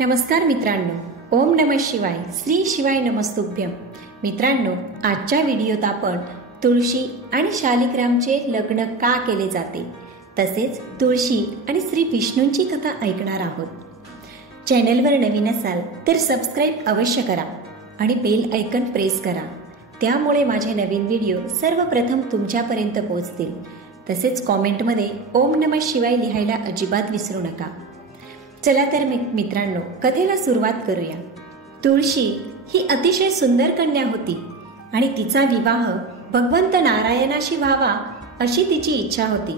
नमस्कार मित्रांनो, ओम नमः शिवाय, श्री शिवाय नमस्तुभ्यम. मित्रांनो, आजच्या व्हिडिओत आपण तुळशी आणि शालिग्रामचे लग्न का केले जाते तसेच तुळशी आणि श्री विष्णूंची कथा ऐकणार आहोत. चॅनलवर नवीन असाल तर सबस्क्राईब अवश्य करा आणि बेल आयकॉन प्रेस करा. त्यामुळे माझे नवीन व्हिडिओ सर्वप्रथम तुमच्यापर्यंत पोहोचतील. तसेच कॉमेंटमध्ये ओम नमः शिवाय लिहायला अजिबात विसरू नका. चला तर मित्रांनो, कथेला सुरुवात करूया. तुळशी ही अतिशय सुंदर कन्या होती आणि तिचा विवाह भगवंत नारायणाशी व्हावा अशी तिची इच्छा होती.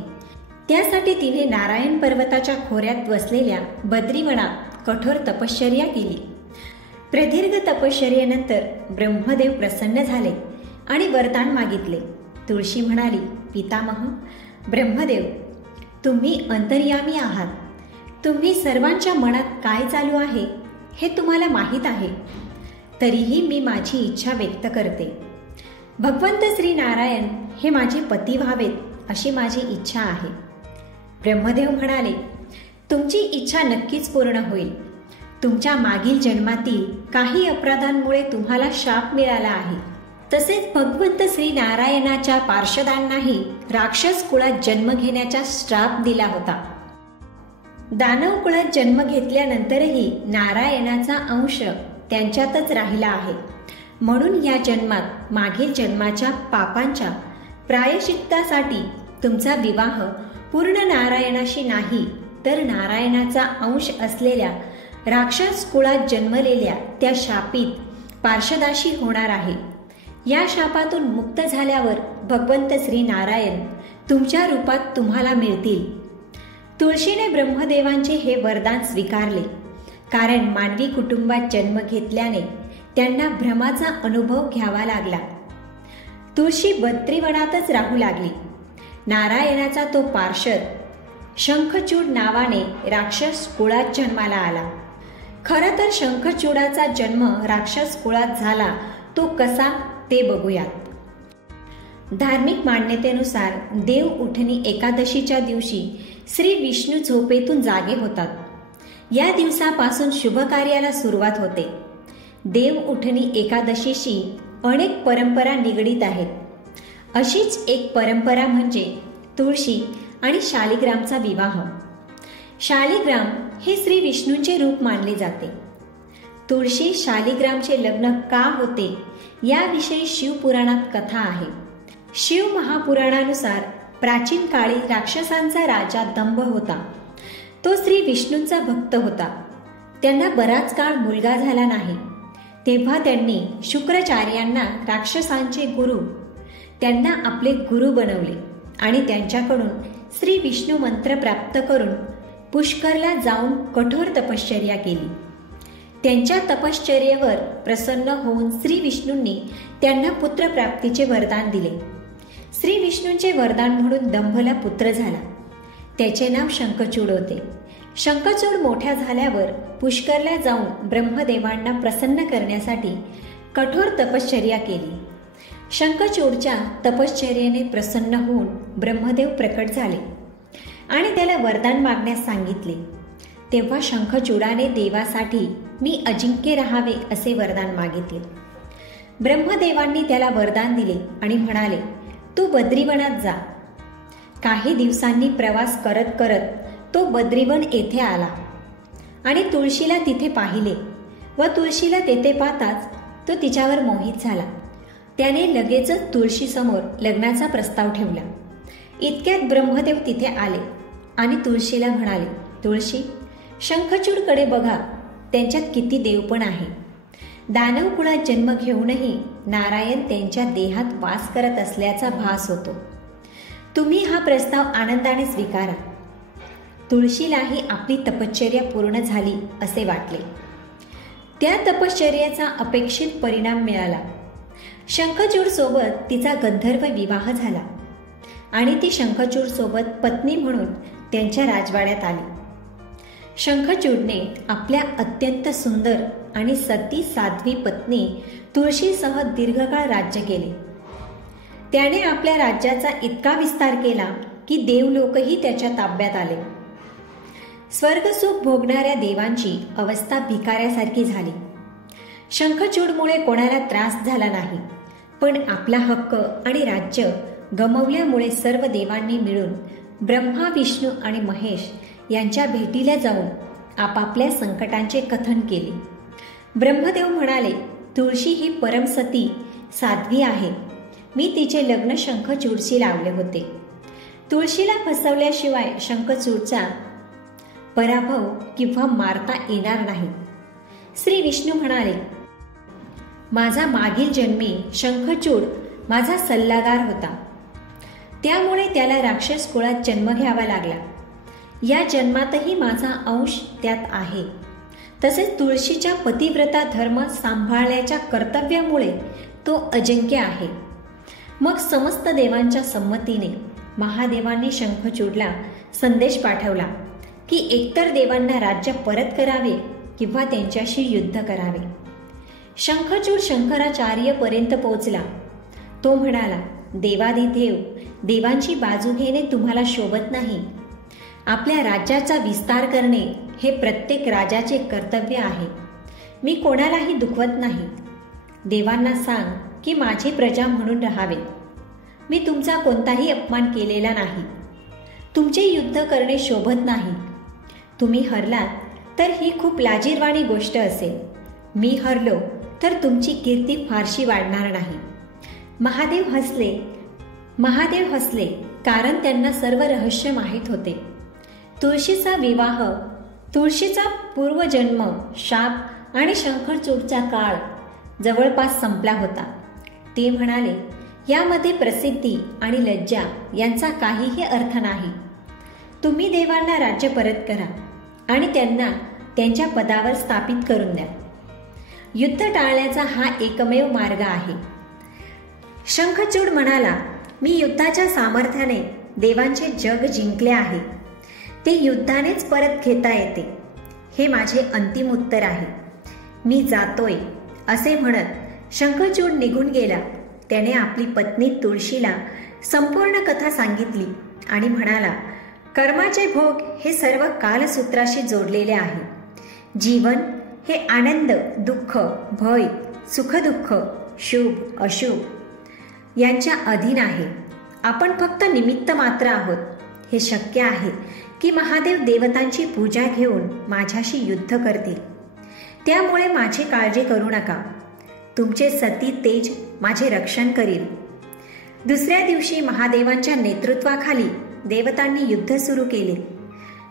त्यासाठी तिने नारायण पर्वताच्या खोऱ्यात वसलेल्या बद्रीवनात कठोर तपश्चर्या केली. प्रदीर्घ तपश्चर्येनंतर ब्रह्मदेव प्रसन्न झाले आणि वरदान मागितले. तुळशी म्हणाली, पितामह ब्रह्मदेव, तुम्ही अंतर्यामी आहात. तुम्ही सर्वांच्या मनात काय चालू आहे हे तुम्हाला माहीत आहे. तरीही मी माझी इच्छा व्यक्त करते. भगवंत श्री नारायण हे माझे पती व्हावेत अशी माझी इच्छा आहे. ब्रह्मदेव म्हणाले, तुमची इच्छा नक्कीच पूर्ण होईल. तुमच्या मागील जन्मातील काही अपराधांमुळे तुम्हाला शाप मिळाला आहे. तसेच भगवंत श्री नारायणाच्या पार्षदांनाही राक्षस कुळात जन्म घेण्याचा श्राप दिला होता. दानव कुळात जन्म घेतल्यानंतरही नारायणाचा अंश त्यांच्यातच राहिला आहे. म्हणून या जन्मात मागील जन्माच्या पापांच्या प्रायश्चित्तासाठी तुमचा विवाह पूर्ण नारायणाशी नाही तर नारायणाचा अंश असलेल्या राक्षस कुळात जन्मलेल्या त्या शापित पार्षदाशी होणार आहे. या शापातून मुक्त झाल्यावर भगवंत श्री नारायण तुमच्या रूपात तुम्हाला मिळतील. तुळशीने ब्रह्मदेवांचे हे वरदान स्वीकारले, कारण मानवी कुटुंबात जन्म घेतल्याने त्यांना भ्रमाचा अनुभव घ्यावा लागला. तुळशी बद्रीवनातच राहू लागली. नारायणाचा तो पार्षद शंखचूड नावाने राक्षस कुळात जन्माला आला. खरं तर शंखचूडाचा जन्म राक्षस कुळात झाला तो कसा ते बघूयात. धार्मिक मान्यतेनुसार देव उठणी एकादशीच्या दिवशी श्री विष्णू झोपेतून जागे होतात. या दिवसापासून शुभ कार्याला सुरुवात होते. देव उठणी एकादशीशी अनेक परंपरा निगडीत आहेत. अशीच एक परंपरा म्हणजे तुळशी आणि शालिग्रामचा विवाह. शालिग्राम हे श्री विष्णूंचे रूप मानले जाते. तुळशी शालिग्रामचे लग्न का होते याविषयी शिवपुराणात कथा आहे. शिव महापुराणानुसार प्राचीन काळी राक्षसांचा राजा दंभ होता. तो श्री विष्णूंचा भक्त होता. त्यांना बराच काळ मुलगा झाला नाही. तेव्हा त्यांनी शुक्राचार्यांना राक्षसांचे गुरु त्यांना आपले गुरु बनवले आणि त्यांच्याकडून श्री विष्णू मंत्र प्राप्त करून पुष्करला जाऊन कठोर तपश्चर्या केली. त्यांच्या तपश्चर्येवर प्रसन्न होऊन श्री विष्णूंनी त्यांना पुत्रप्राप्तीचे वरदान दिले. श्री विष्णूंचे वरदान म्हणून दंभला पुत्र झाला. त्याचे नाव शंखचूड होते. शंखचूड मोठ्या झाल्यावर पुष्करला जाऊन ब्रह्मदेवांना प्रसन्न करण्यासाठी कठोर तपश्चर्या केली. शंखचूडच्या तपश्चर्येने प्रसन्न होऊन ब्रह्मदेव प्रकट झाले आणि त्याला वरदान मागण्यास सांगितले. तेव्हा शंखचूडाने देवासाठी मी अजिंक्य राहावे असे वरदान मागितले. ब्रह्मदेवांनी त्याला वरदान दिले आणि म्हणाले, तू बद्रीवनात जा. काही दिवसांनी प्रवास करत करत तो बद्रीवन येथे आला आणि तुळशीला तिथे पाहिले व तुळशीला तेथे पाहताच तो तिच्यावर मोहित झाला. त्याने लगेचच तुळशीसमोर लग्नाचा प्रस्ताव ठेवला. इतक्यात ब्रह्मदेव तिथे आले आणि तुळशीला म्हणाले, तुळशी, शंखचूडकडे बघा, त्यांच्यात किती देवपण आहे. दानव कुळात जन्म घेऊनही नारायण त्यांच्या देहात वास करत असल्याचा भास होतो. तुम्ही हा प्रस्ताव आनंदाने स्वीकारा. तुळशीलाही आपली तपश्चर्या पूर्ण झाली असे वाटले. त्या तपश्चर्याचा अपेक्षित परिणाम मिळाला. शंखचूड सोबत तिचा गंधर्व विवाह झाला आणि ती शंखचूड सोबत पत्नी म्हणून त्यांच्या राजवाड्यात आली. शंखचूडने आपल्या अत्यंत सुंदर आणि सती साध्वी पत्नी तुळशीसह दीर्घकाळ राज्य केले. त्याने आपल्या राज्याचा इतका विस्तार केला की देवलोकही त्याच्या ताब्यात आले. स्वर्गसुख भोगणाऱ्या देवांची अवस्था भिकाऱ्यासारखी झाली. शंखचूडमुळे कोणाला त्रास झाला नाही, पण आपला हक्क आणि राज्य गमावल्यामुळे सर्व देवांनी मिळून ब्रह्मा, विष्णू आणि महेश यांच्या भेटीला जाऊन आपापल्या संकटांचे कथन केले. ब्रह्मदेव म्हणाले, तुळशी ही परमसती साध्वी आहे. मी तिचे लग्न शंखचूडशी लावले होते. तुळशीला फसवल्याशिवाय शंखचूडचा पराभव किंवा मारता येणार नाही. श्री विष्णू म्हणाले, माझा मागील जन्मी शंखचूड माझा सल्लागार होता. त्यामुळे त्याला राक्षस कुळात जन्म घ्यावा लागला. या जन्मातही माझा अंश त्यात आहे. तसेच तुळशीच्या पतिव्रता धर्म सांभाळण्याच्या कर्तव्यामुळे तो अजिंक्य आहे. मग समस्त देवांच्या संमतीने महादेवांनी शंखचूडला संदेश पाठवला की एकतर देवांना राज्य परत करावे किंवा त्यांच्याशी युद्ध करावे. शंखचूड शंकराचार्यपर्यंत पोहोचला. तो म्हणाला, देवादिदेव, देवांची बाजू घेणे तुम्हाला शोभत नाही. आपल्या राज्याचा विस्तार करणे हे प्रत्येक राजाचे कर्तव्य आहे. मी कोणालाही दुखवत नाही. देवांना सांग की माझी प्रजा म्हणून राहावे. मी तुमचा कोणताही अपमान केलेला नाही. तुमचे युद्ध करणे शोभत नाही. तुम्ही हरलात तर ही खूप लाजिरवाणी गोष्ट असेल. मी हरलो तर तुमची कीर्ती फारशी वाढणार नाही. महादेव हसले कारण त्यांना सर्व रहस्य माहीत होते. तुळशीचा पूर्वजन्म, शाप आणि शंखचूडचा काळ जवळपास संपला होता. ते म्हणाले, यामध्ये प्रसिद्धी आणि लज्जा यांचा काहीही अर्थ नाही. तुम्ही देवांना राज्य परत करा आणि त्यांना त्यांच्या पदावर स्थापित करून द्या. युद्ध टाळण्याचा हा एकमेव मार्ग आहे. शंखचूड म्हणाला, मी युद्धाच्या सामर्थ्याने देवांचे जग जिंकले आहे. ते युद्धानेच परत घेता येते. हे माझे अंतिम उत्तर आहे. मी जातोय असे म्हणत शंखचूड निघून गेला. त्याने आपली पत्नी तुळशीला संपूर्ण कथा सांगितली आणि म्हणाला, कर्माचे भोग हे सर्व कालसूत्राशी जोडलेले आहे. जीवन हे आनंद, दुःख, भय, सुखदुःख, शुभ अशुभ यांच्या अधीन आहे. आपण फक्त निमित्त मात्र आहोत. हे शक्य आहे की महादेव देवतांची पूजा घेऊन माझ्याशी युद्ध करतील. त्यामुळे माझी काळजी करू नका. तुमचे सती तेज माझे रक्षण करील. दुसऱ्या दिवशी महादेवांच्या नेतृत्वाखाली देवतांनी युद्ध सुरू केले.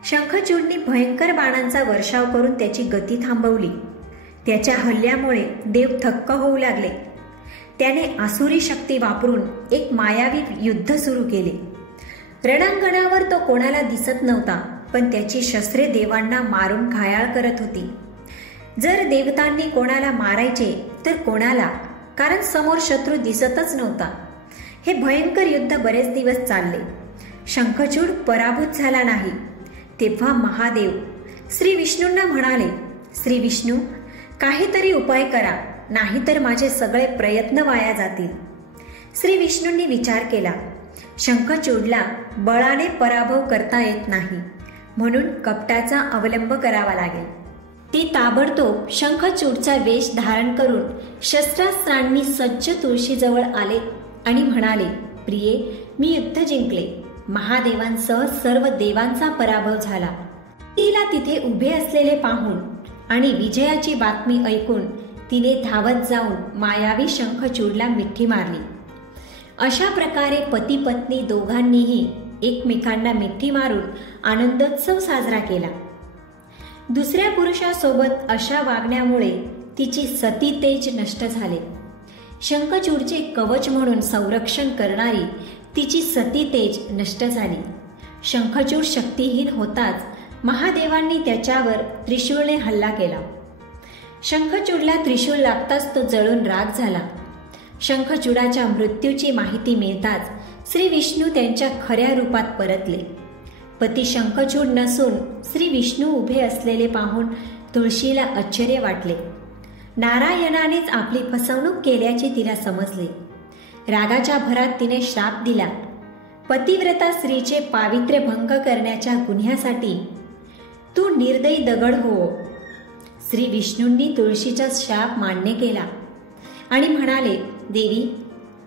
शंखचूडनी भयंकर बाणांचा वर्षाव करून त्याची गती थांबवली. त्याच्या हल्ल्यामुळे देव थक्क होऊ लागले. त्याने आसुरी शक्ती वापरून एक मायावी युद्ध सुरू केले. रणांगणावर तो कोणाला दिसत नव्हता, पण त्याची शस्त्रे देवांना मारून घायाळ करत होती. जर देवतांनी कोणाला मारायचे तर कोणाला, कारण समोर शत्रू दिसतच नव्हता. हे भयंकर युद्ध बरेच दिवस चालले. शंखचूड पराभूत झाला नाही. तेव्हा महादेव श्री विष्णूंना म्हणाले, श्री विष्णू, काहीतरी उपाय करा, नाहीतर माझे सगळे प्रयत्न वाया जातील. श्री विष्णूंनी विचार केला. शंखचूडला बळाने पराभव करता येत नाही, म्हणून कपटाचा अवलंब करावा लागेल. ते ताबडतोब शंखचूडचा वेश धारण करून शस्त्रास्त्रांनी सज्ज तुळशीजवळ आले आणि म्हणाले, प्रिये, मी युद्ध जिंकले. महादेवांसह सर्व देवांचा पराभव झाला. तिला तिथे उभे असलेले पाहून आणि विजयाची बातमी ऐकून तिने धावत जाऊन मायावी शंखचूडला मिठी मारली. अशा प्रकारे पती पत्नी दोघांनीही एकमेकांना मिठी मारून आनंदोत्सव साजरा केला. दुसऱ्या पुरुषासोबत अशा वागण्यामुळे तिची सती तेज नष्ट झाले. शंखचूडचे कवच म्हणून संरक्षण करणारी तिची सती तेज नष्ट झाली. शंखचूड शक्तिहीन होताच महादेवांनी त्याच्यावर त्रिशूळने हल्ला केला. शंखचूडला त्रिशूळ लागताच तो जळून राख झाला. शंखचूडाच्या मृत्यूची माहिती मिळताच श्री विष्णू त्यांच्या खऱ्या रूपात परतले. पती शंखचूड नसून श्री विष्णू उभे असलेले पाहून तुळशीला आश्चर्य वाटले. नारायणानेच आपली फसवणूक केल्याचे तिला समजले. रागाच्या भरात तिने श्राप दिला. पतिव्रता स्त्रीचे पावित्र्य भंग करण्याच्या गुन्ह्यासाठी तू निर्दयी दगड हो. श्री विष्णूंनी तुळशीचा शाप मान्य केला आणि म्हणाले, देवी,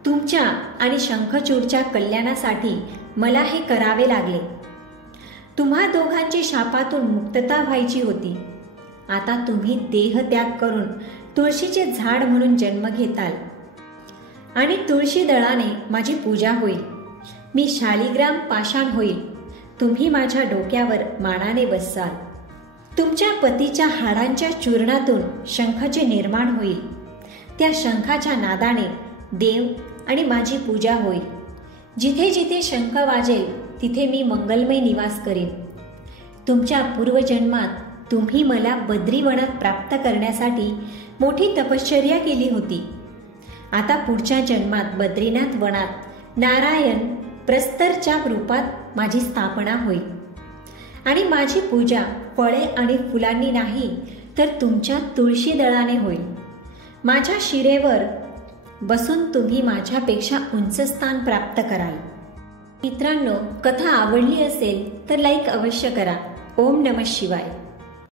तुमच्या आणि शंखचूडच्या कल्याणासाठी मला हे करावे लागले. तुम्हा दोघांची शापातून मुक्तता व्हायची होती. आता तुम्ही देहत्याग करून तुळशीचे झाड म्हणून जन्म घेताल आणि तुळशी दळाने माझी पूजा होईल. मी शालिग्राम पाषाण होईल. तुम्ही माझ्या डोक्यावर मानाने बसाल. तुमच्या पतीच्या हाडांच्या चूर्णातून शंखाचे निर्माण होईल. त्या शंखाच्या नादाने देव आणि माझी पूजा होईल. जिथे जिथे शंख वाजेल तिथे मी मंगलमय निवास करीन. तुमच्या पूर्वजन्मात तुम्ही मला बद्रीवनात प्राप्त करण्यासाठी मोठी तपश्चर्या केली होती. आता पुढच्या जन्मात बद्रीनाथ वनात नारायण प्रस्तरच्या रूपात माझी स्थापना होईल आणि माझी पूजा फळे आणि फुलांनी नाही तर तुमच्या तुळशी दळाने होईल. माझ्या शिरेवर बसून तुम्ही माझ्यापेक्षा उंच स्थान प्राप्त कराल. मित्रांनो, कथा आवडली असेल तर लाईक अवश्य करा. ओम नमः शिवाय.